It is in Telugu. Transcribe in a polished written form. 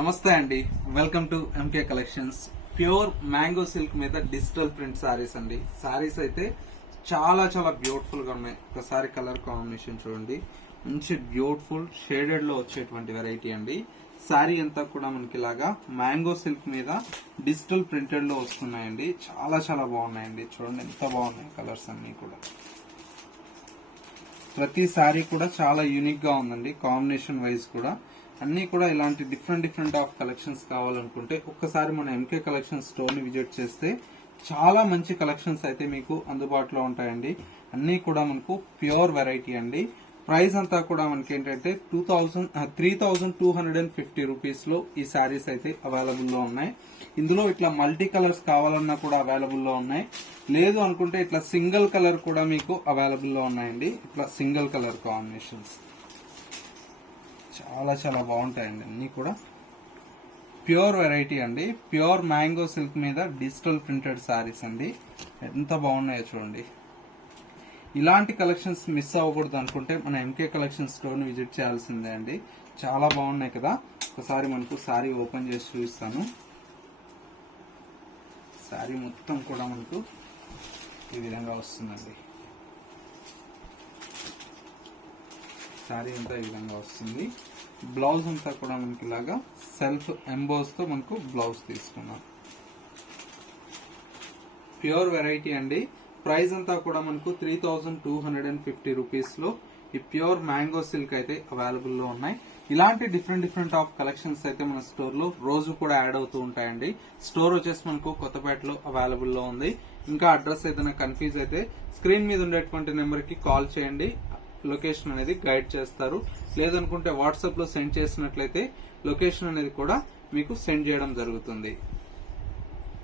నమస్తే అండి, welcome to MK collections. Pure mango silk మీద డిజిటల్ ప్రింట్ సారీస్ అండి. సారీస్ అయితే చాలా చాలా బ్యూటిఫుల్ గా ఉన్నాయి. ఒకసారి కలర్ కాంబినేషన్ చూడండి, మంచి బ్యూటిఫుల్ షేడెడ్ లో వచ్చేటువంటి వెరైటీ అండి. సారీ అంతా కూడా మనకి ఇలాగా మ్యాంగో సిల్క్ మీద డిజిటల్ ప్రింటెడ్ లో వస్తున్నాయండి. చాలా చాలా బాగున్నాయండి. చూడండి ఎంత బాగున్నాయి కలర్స్ అన్ని కూడా. ప్రతి సారీ కూడా చాలా యూనిక్ గా ఉందండి. కాంబినేషన్ వైజ్ కూడా అన్ని కూడా ఇలాంటి డిఫరెంట్ ఆఫ్ కలెక్షన్స్ కావాలనుకుంటే ఒక్కసారి మన ఎంకే కలెక్షన్ స్టోర్ ని విజిట్ చేస్తే చాలా మంచి కలెక్షన్స్ అయితే మీకు అందుబాటులో ఉంటాయండి. అన్ని కూడా మనకు ప్యూర్ వెరైటీ అండి. ప్రైస్ అంతా కూడా మనకి ఏంటంటే 3250 రూపీస్ లో ఈ శారీస్ అయితే అవైలబుల్ లో ఉన్నాయి. ఇందులో ఇట్లా మల్టీ కలర్స్ కావాలన్నా కూడా అవైలబుల్ లో ఉన్నాయి. లేదు అనుకుంటే ఇట్లా సింగిల్ కలర్ కూడా మీకు అవైలబుల్ లో ఉన్నాయండి. ఇట్లా సింగిల్ కలర్ కాంబినేషన్స్ చాలా చాలా బాగుంటాయండి. అన్ని కూడా ప్యూర్ వెరైటీ అండి. ప్యూర్ మ్యాంగో సిల్క్ మీద డిజిటల్ ప్రింటెడ్ సారీస్ అండి. ఎంత బాగున్నాయో చూడండి. ఇలాంటి కలెక్షన్స్ మిస్ అవ్వకూడదు అనుకుంటే మన ఎంకే కలెక్షన్ స్టోర్ ని విజిట్ చేయాల్సిందే అండి. చాలా బాగున్నాయి కదా. ఒకసారి మనకు సారీ ఓపెన్ చేసి చూపిస్తాను. సారీ మొత్తం కూడా మనకు ఈ విధంగా వస్తుందండి. సారీ అంతా ఈ విధంగా వస్తుంది. బ్లౌజ్ అంతా కూడా మనకి ఇలాగా సెల్ఫ్ ఎంబోస్ తో మనకు బ్లౌజ్ తీసుకున్నాం. ప్యూర్ వెరైటీ అండి. ప్రైస్ అంతా కూడా మనకు 3250 రూపీస్ లో ఈ ప్యూర్ మ్యాంగో సిల్క్ అయితే అవైలబుల్ లో ఉన్నాయి. ఇలాంటి డిఫరెంట్ ఆఫ్ కలెక్షన్స్ అయితే మన స్టోర్ లో రోజు కూడా యాడ్ అవుతూ ఉంటాయండి. స్టోర్ వచ్చేసి మనకు కొత్తపేటలో అవైలబుల్ లో ఉంది. ఇంకా అడ్రస్ ఏదైనా కన్ఫ్యూజ్ అయితే స్క్రీన్ మీద ఉండేటువంటి నెంబర్ కి కాల్ చేయండి. లొకేషన్ అనేది గైడ్ చేస్తారు. లేదనుకుంటే వాట్సాప్ లో సెండ్ చేసినట్లయితే లొకేషన్ అనేది కూడా మీకు సెండ్ చేయడం జరుగుతుంది.